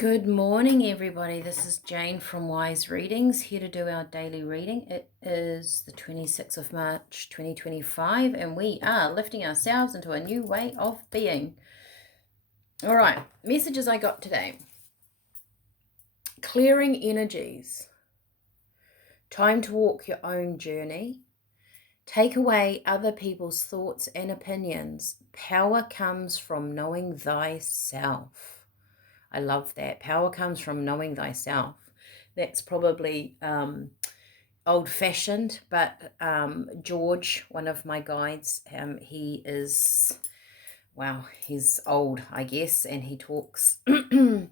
Good morning, everybody. This is Jane from Wise Readings, here to do our daily reading. It is the 26th of March, 2025, and we are lifting ourselves into a new way of being. All right, messages I got today. Clearing energies. Time to walk your own journey. Take away other people's thoughts and opinions. Power comes from knowing thyself. I love that. Power comes from knowing thyself. That's probably old-fashioned, but George, one of my guides, he is, wow, he's old, I guess, and he talks in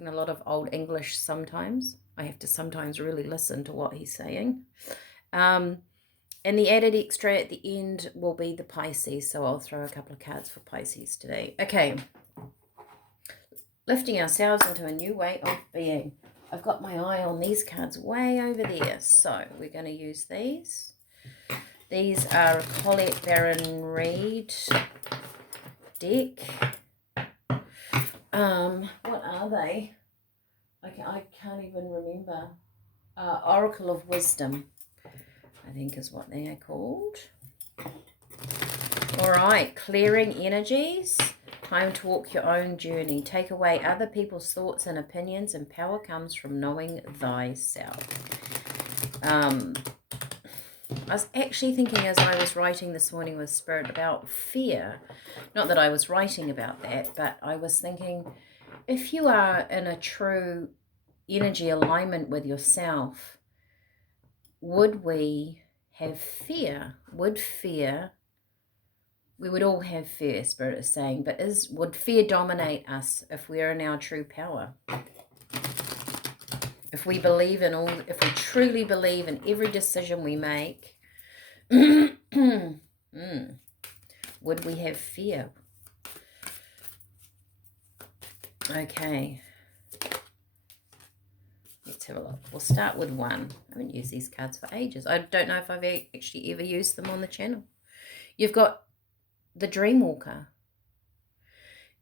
a lot of old English sometimes. I have to sometimes really listen to what he's saying. And the added extra at the end will be the Pisces, so I'll throw a couple of cards for Pisces today. Okay. Lifting ourselves into a new way of being. I've got my eye on these cards way over there, so we're going to use these. These are a Colette Baron Reed deck. What are they? I can't even remember. Oracle of Wisdom, I think is what they are called. All right, clearing energies. Time to walk your own journey. Take away other people's thoughts and opinions, and power comes from knowing thyself. I was actually thinking as I was writing this morning with Spirit about fear. Not that I was writing about that, but I was thinking, if you are in a true energy alignment with yourself, would we have fear? We would all have fear, Spirit is saying, but would fear dominate us if we're in our true power? If we truly believe in every decision we make, would we have fear? Okay. Let's have a look. We'll start with one. I haven't used these cards for ages. I don't know if I've actually ever used them on the channel. You've got the Dreamwalker.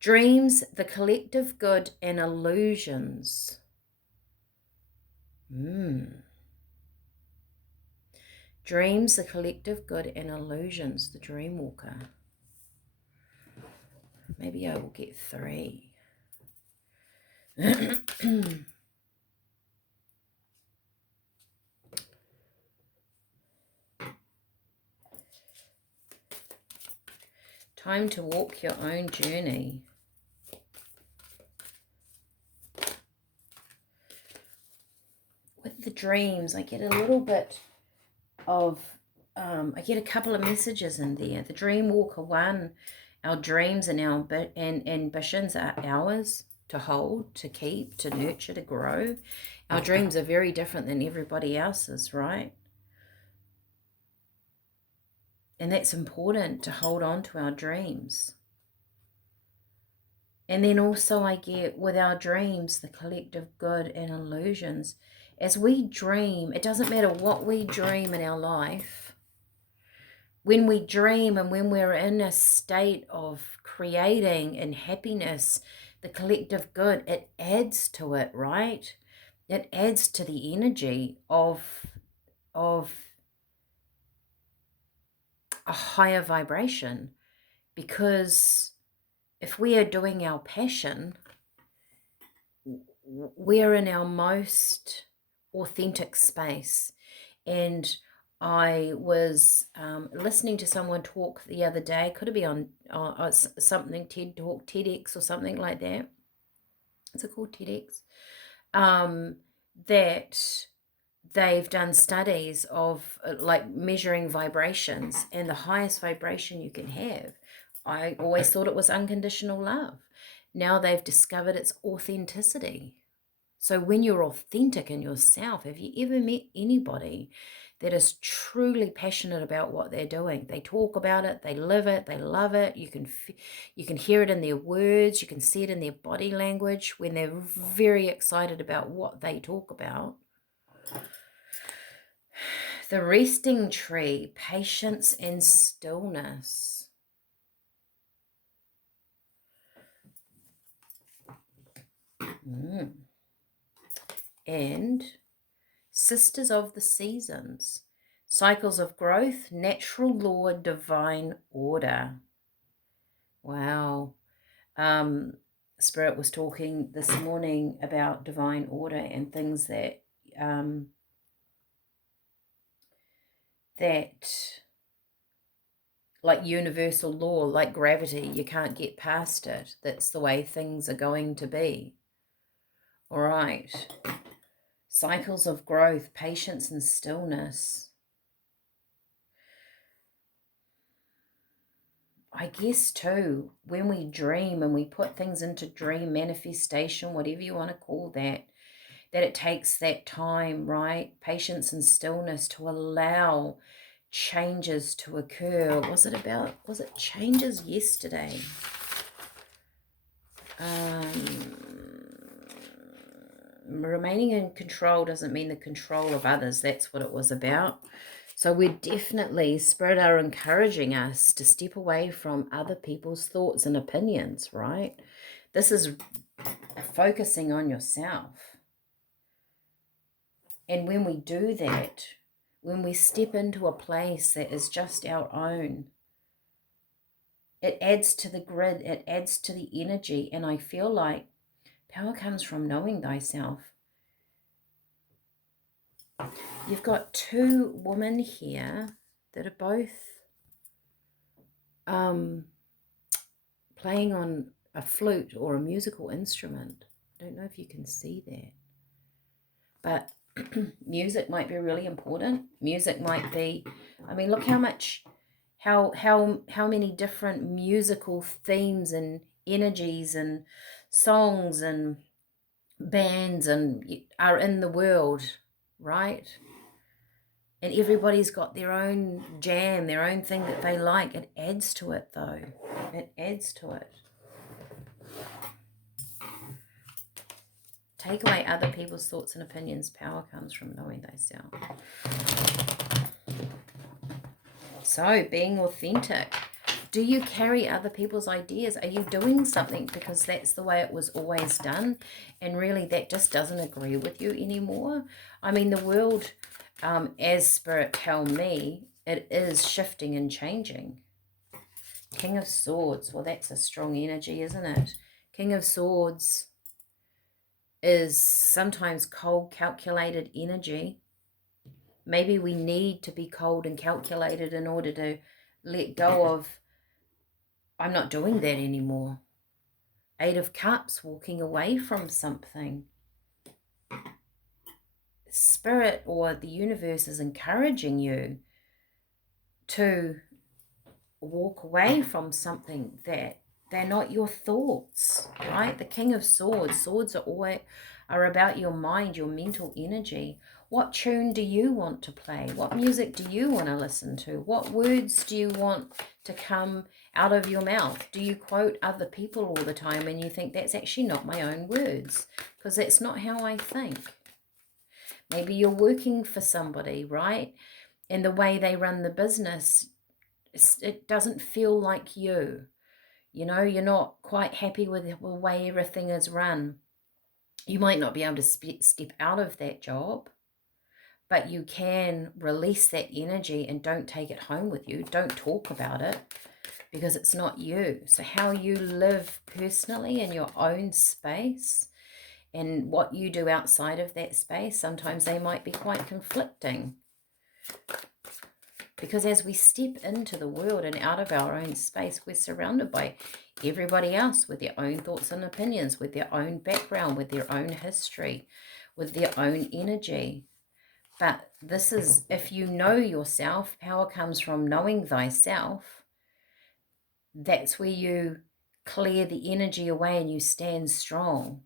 Dreams, the collective good and illusions. Dreams, the collective good and illusions, the Dreamwalker. Maybe I will get three. Time to walk your own journey. With the dreams, I get a little bit of, I get a couple of messages in there. The Dreamwalker one, our dreams and our ambitions are ours to hold, to keep, to nurture, to grow. Our dreams are very different than everybody else's, right? And that's important, to hold on to our dreams. And then also I get with our dreams, the collective good and illusions. As we dream, it doesn't matter what we dream in our life. When we dream and when we're in a state of creating and happiness, the collective good, it adds to it, right? It adds to the energy of a higher vibration, because if we are doing our passion, we're in our most authentic space. And I was listening to someone talk the other day, could it be on something, TED Talk, TEDx or something like that. Is it called TEDx? That they've done studies of like measuring vibrations, and the highest vibration you can have, I always thought it was unconditional love. Now they've discovered it's authenticity. So when you're authentic in yourself, have you ever met anybody that is truly passionate about what they're doing? They talk about it, they live it, they love it. You can hear it in their words, you can see it in their body language when they're very excited about what they talk about. The resting tree, patience and stillness. And sisters of the seasons, cycles of growth, natural law, divine order. Wow. Spirit was talking this morning about divine order and things that like universal law, like gravity, you can't get past it. That's the way things are going to be. All right. Cycles of growth, patience and stillness. I guess too, when we dream and we put things into dream manifestation, whatever you want to call that it takes that time, right? Patience and stillness to allow changes to occur. Was it changes yesterday? Remaining in control doesn't mean the control of others. That's what it was about. So we're definitely, Spirit are encouraging us to step away from other people's thoughts and opinions, right? This is focusing on yourself. And when we do that, when we step into a place that is just our own, it adds to the grid, it adds to the energy. And I feel like power comes from knowing thyself. You've got two women here that are both playing on a flute or a musical instrument. I don't know if you can see that. But music might be really important. Music might be, I mean, look how many different musical themes and energies and songs and bands and are in the world, right? And everybody's got their own jam, their own thing that they like. It adds to it, though. It adds to it. Take away other people's thoughts and opinions. Power comes from knowing thyself. So, being authentic. Do you carry other people's ideas? Are you doing something because that's the way it was always done, and really that just doesn't agree with you anymore? I mean, the world, as Spirit tell me, it is shifting and changing. King of Swords. Well, that's a strong energy, isn't it? King of Swords is sometimes cold, calculated energy. Maybe we need to be cold and calculated in order to let go of, I'm not doing that anymore. Eight of Cups, walking away from something. Spirit or the universe is encouraging you to walk away from something that they're not your thoughts, right? The King of Swords. Swords are about your mind, your mental energy. What tune do you want to play? What music do you want to listen to? What words do you want to come out of your mouth? Do you quote other people all the time and you think that's actually not my own words? Because that's not how I think. Maybe you're working for somebody, right? And the way they run the business, it doesn't feel like you. You know, you're not quite happy with the way everything is run. You might not be able to step out of that job, but you can release that energy and don't take it home with you. Don't talk about it because it's not you. So how you live personally in your own space and what you do outside of that space, sometimes they might be quite conflicting. Because as we step into the world and out of our own space, we're surrounded by everybody else with their own thoughts and opinions, with their own background, with their own history, with their own energy. But this is, if you know yourself, power comes from knowing thyself. That's where you clear the energy away and you stand strong.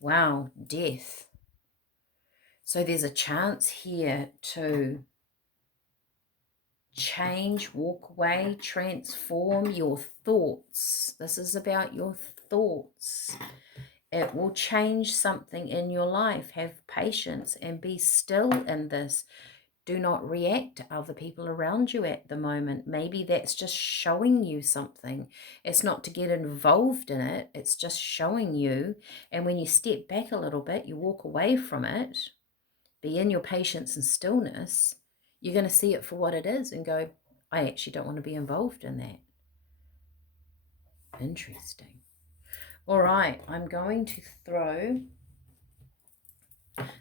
Wow, death. So there's a chance here to change, walk away, transform your thoughts. This is about your thoughts. It will change something in your life. Have patience and be still in this. do not react to other people around you at the moment. Maybe that's just showing you something. It's not to get involved in it. It's just showing you. And when you step back a little bit, you walk away from it, be in your patience and stillness, you're going to see it for what it is and go, I actually don't want to be involved in that. Interesting. All right, I'm going to throw...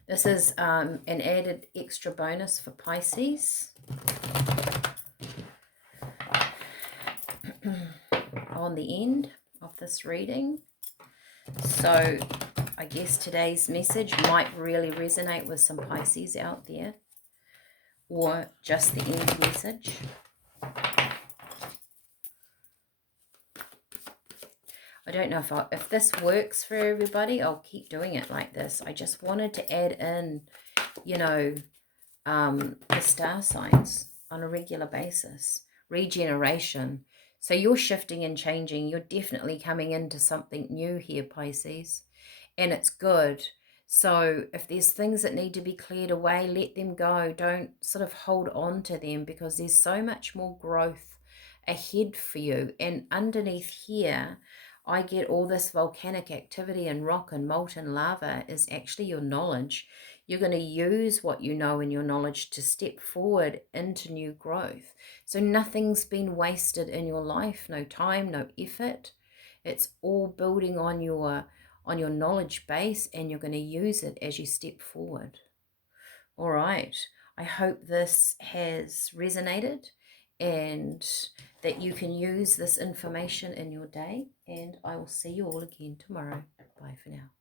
This is an added extra bonus for Pisces. On the end of this reading. So I guess today's message might really resonate with some Pisces out there, or just the end message. I don't know if this works for everybody. I'll keep doing it like this. I just wanted to add in, you know, the star signs on a regular basis. Regeneration. So you're shifting and changing. You're definitely coming into something new here, Pisces. And it's good. So if there's things that need to be cleared away, let them go. Don't sort of hold on to them, because there's so much more growth ahead for you. And underneath here, I get all this volcanic activity and rock and molten lava is actually your knowledge. You're going to use what you know and your knowledge to step forward into new growth. So nothing's been wasted in your life, no time, no effort. It's all building on your knowledge base, and you're going to use it as you step forward. All right. I hope this has resonated and that you can use this information in your day, and I will see you all again tomorrow. Bye for now.